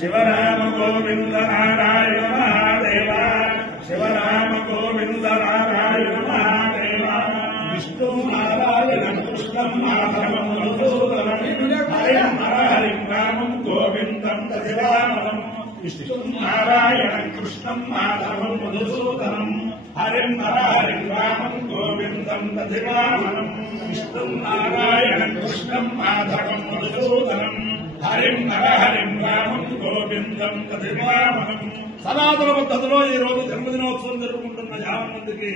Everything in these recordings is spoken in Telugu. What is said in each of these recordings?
శివరామ గోవింద నారాయణ మహాదేవ శివరామ గోవింద నారాయణ మహాదేవ విష్ణు నారాయణ కృష్ణం మాధవం మధుసూదనం హరిం హరిం రామం గోవిందం దశరామం విష్ణు నారాయణ కృష్ణం మాధవం మధుసూదనం హరిం హరిం రామం గోవిందం దశరామం విష్ణు నారాయణ కృష్ణం మాధవం మధుసూదనం హరిం హరిం రామం గోవిందం దశరామం. సనాతన పద్ధతిలో ఈ రోజు జన్మదినోత్సవం జరుపుకుంటున్న 50 మందికి,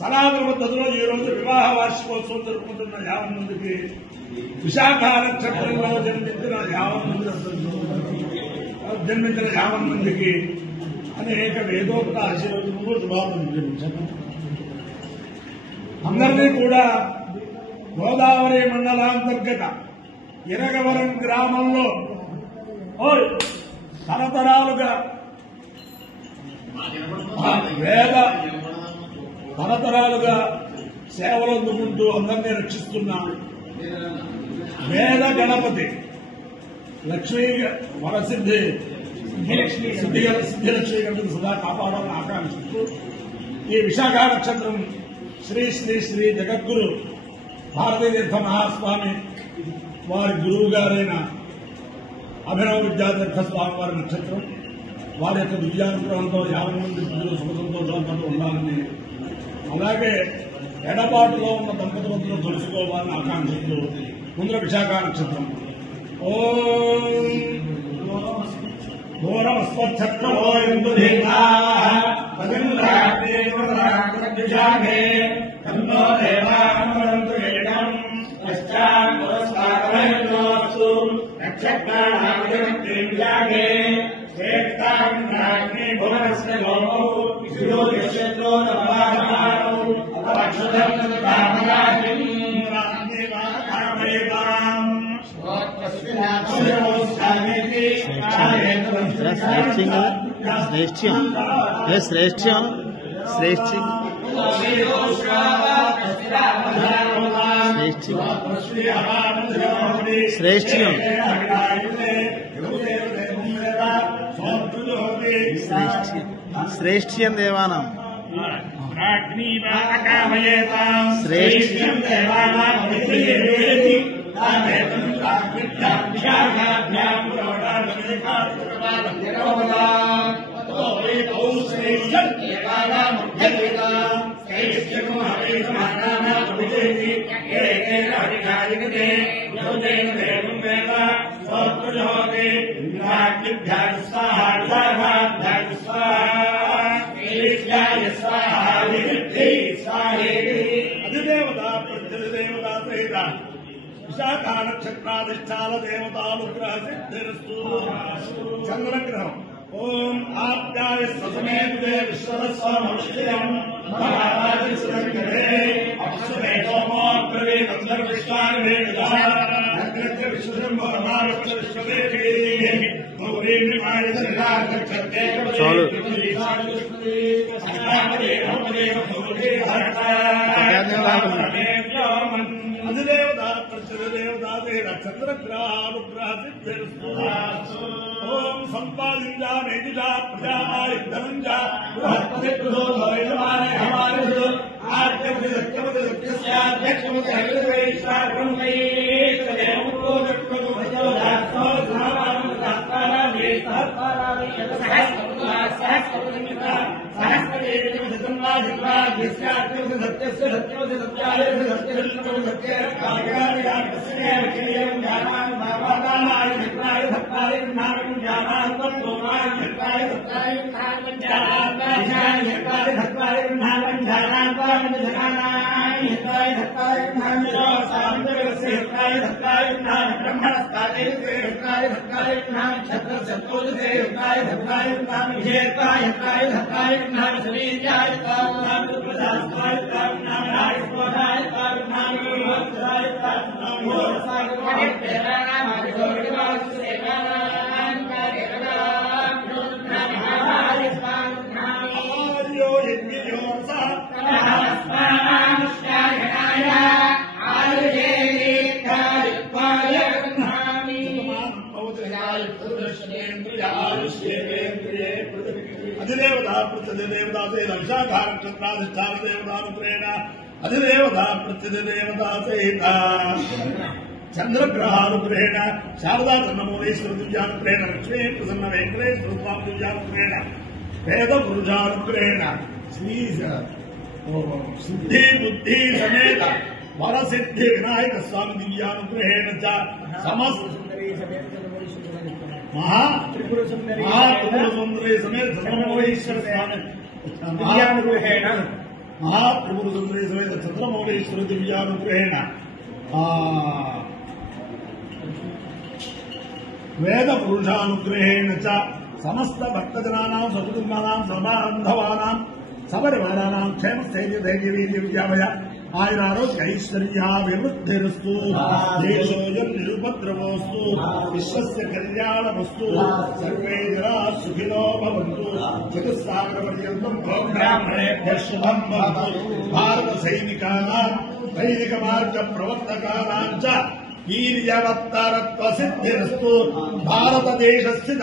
సనాతన పద్ధతిలో ఈ రోజు వివాహ వార్షికోత్సవం జరుపుకుంటున్న 50 మందికి, విశాఖ నక్షత్రంలో జన్మించిన 50 మందికి అనేక వేదోక్త ఆశీర్వచనము శుభాకాంక్షలు. అందరినీ కూడా గోదావరి మండలాంతర్గత ఇరగవరం గ్రామంలో తరతరాలుగా సేవలు అందుకుంటూ అందరినీ రక్షిస్తున్నాడు వేద గణపతి లక్ష్మీ వరసిద్ధి సిద్ధిలక్ష్మీ గణపతి సదా కాపాడాలని ఆకాంక్షిస్తూ ఈ విశాఖ నక్షత్రం శ్రీ శ్రీ శ్రీ జగద్గురు భారతీతీర్థ మహాస్వామి వారి గురువు గారైన అభినవ విద్యాతీర్థ స్వామి వారి నక్షత్రం. వారి యొక్క విద్యానుగ్రహంతో 50 మంది ప్రజలు సుఖ సంతోషాలతో ఉండాలని, అలాగే ఎడబాటులో ఉన్న దంపతులందరూ తెలుసుకోవాలని ఆకాంక్షిస్తూ ముందర విశాఖ నక్షత్రం. ఓం ఘోరమస్వచ్ఛత్రమో యందు దేవాగ్నే తన్నో దేవానంతు ఏకం పశ్చాత్ పురస్కారమయోస్తు నక్షత్రాణాగ్నే శ్రేష్ఠాగ్ని భువనస్య లోకౌ విశుద్ధో నవాహారౌ అపక్షుధం కామరాజిం రామదేవాకామయేతాం శ్రేష్ఠ్యం శ్రేష్ఠ్యం దేవానాం శ్రేష్ఠ్యం దేవానాం విశాఖ నక్షత్రాధిష్టాన దేవతానుగ్రహ సిద్ధిరస్తు. చంద్రగ్రహం. ఓం ఆప్యాయ సమే విశ్వస్వమక్షయం అధిదేవత ప్రతిదేవత చంద్రగ్రహానుగ్రహ సిద్ధిరస్తు. ఓం సంపాదించా మేజుజా ప్రజామాయ ధనంజా ఆర్యమతి సత్యమతి సత్యస్యాధ్యక్షమతి अधिदेवता प्रत्यधिदेवता सहित विशाखा नक्षत्राधिष्ठान देवतानुग्रहेण अधिदेवता प्रत्यधिदेवता सहित चंद्रग्रहानुग्रहेण शारदा चंद्रमौलेश्वर दिव्यानुग्रहेण लक्ष्मी प्रसन्न वेंकटेश्वर स्वामी दिव्यानुग्रहेण वेद पुरुषानुग्रहेण श्री सिद्धि बुद्धि समेत वर सिद्धि विनायक स्वामी दिव्यानुग्रहेण च समस्त त्रिपुर सुंदरी समेत चंद्रमौलेश्वर स्वामी दिव्यानुग्रहेण त्रिपुर सुंदरी समेत चंद्रमौलेश्वर दिव्यानुग्रहेण वेद पुरुषानुग्रहेण च समस्त भक्तजनानां सकुटुम्बानां सर्वबान्धवानां सपरिवाराणां क्षेमस्थैर्यधैर्यवीर्य विद्याभय आयुरारोग्य ऐश्वर्याभिवृद्धिरस्तु देशोऽयं निरुपद्रवोऽस्तु विश्वस्य कल्याणमस्तु सर्वे जनाः सुखिनो भवन्तु चतुस्सागरपर्यन्तं ब्राह्मणेभ्यः शुभं भवतु भारतसैनिकानां वैदिकमार्गप्रवर्तकानां च वीर्यवत्तरत्वसिद्धिरस्तु भारतदेशस्थित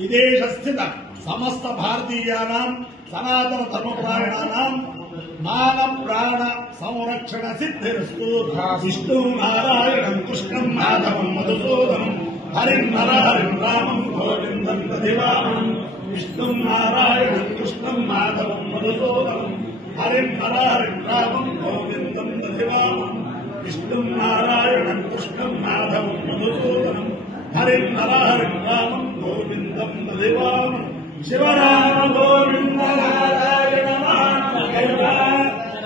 विदेशस्थित समस्त भारतीयानां सनातन धर्मपरायणानां मान प्राण संरक्षण सिद्धिरस्तु विष्णु नारायणं कृष्णं माधवं मधुसूदनं हरिं नरहरिं रामं गोविन्दं दधिवामनं विष्णु नारायणं कृष्णं माधवं मधुसूदनं हरिं नरहरिं रामं गोविन्दं दधिवामनं विष्णु नारायणं कृष्णं माधवं मधुसूदनं हरिं नरहरिं रामं गोविन्दं दधिवामनं शिवराम गोविन्द नारायण महादेव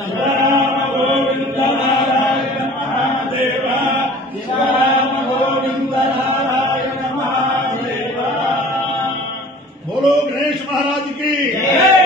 शिवराम गोविन्द नारायण महादेव शिवराम गोविन्द नारायण महादेव। बोलो गणेश महाराज की जय।